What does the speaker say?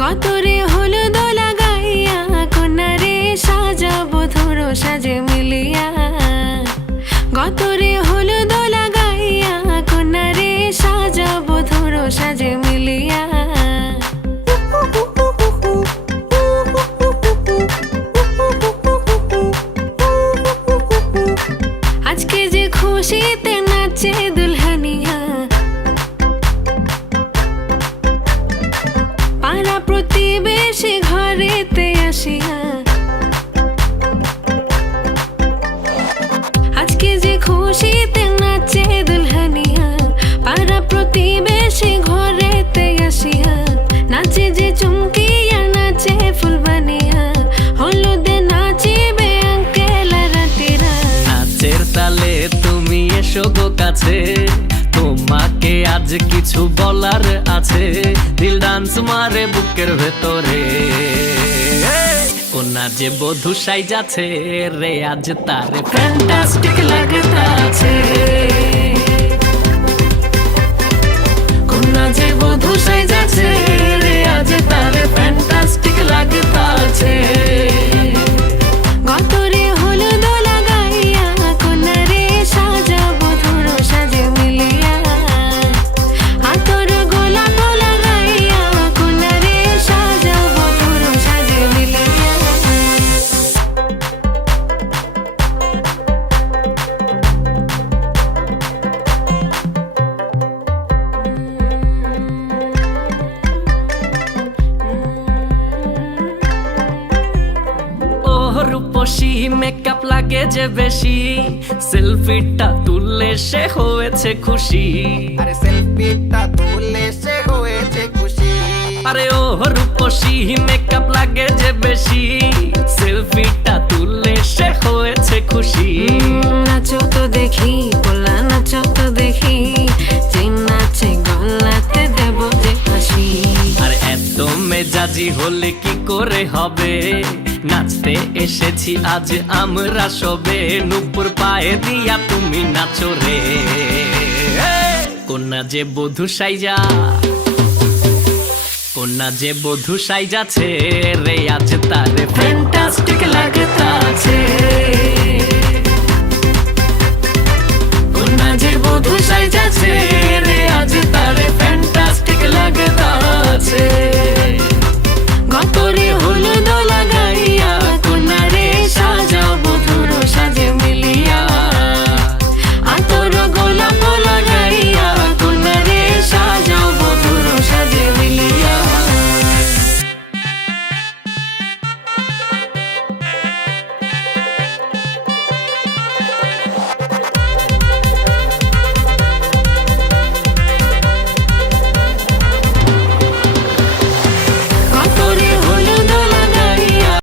গতরে হলুদ লাগাইয়া কন্যারে সাজাবো ধরো সাজে মিলিয়া। গতরে হলুদ লাগাইয়া কন্যারে সাজাবো ধরো সাজে মিলিয়া। আজকে যে খুশিতে নাচে দুলহানিয়া, পাড়া প্রতিবেশী ঘরেতে আসিয়া। আজকে যে খুশিতে নাচে দুলহানিয়া, পাড়া প্রতিবেশী ঘরেতে আসিয়া। নাচে যে চুমকিয়া নাচে ফুলবানিয়া, হলুদে নাচিবে আঙ্কেল আর আন্টিরা। নাচের তালে তুমি এসো গো কাছে, তোমাকে আজ কিছু বলার আছে। দিল ডান্স মারে বুকের ভেতরে, কোনা যে বধূ সাইজাছে রে আজ তারে ফ্যান্টাস্টিক লাগতাছে। কোনা যে বধূ সাইজাছে রে আজ তারে ফ্যান্টাস্টিক লাগতাছে। গতরে হলুদ লাগাইয়া কন্যারে সাজাবো ধরো সাজে মিলিয়া। আতর গোলাপ লাগাইয়া কন্যারে সাজাবো ধরো সাজে মিলিয়া। রূপসী মেকআপ লাগে যে বেশি, সেলফিটা তুললে সে হয়েছে খুশি। আরে সেলফিটা তুললে সে হয়েছে খুশি। আরে ও রূপসী মেকআপ লাগে যে বেশি, সেলফিটা তুললে সে হয়েছে খুশি। নাচো তো দেখি বলা, নাচো তো দেখি, যে নাচে গলাতে দেব যে হাসি। আর এত মেজাজি হলে কি করে হবে, নাচতে এসেছি আজ আমরা সবে। নুপুর পায়ে দিয়া তুমি নাচো রে, কোনা যে বধূ সাইজা, কোনা যে বধূ সাইজাছে রে আজ তারে ফ্যান্টাস্টিক লাগতাছে। কোনা যে বধূ সাইজাছে রে আজ তারে ফ্যান্টাস্টিক লাগতাছে।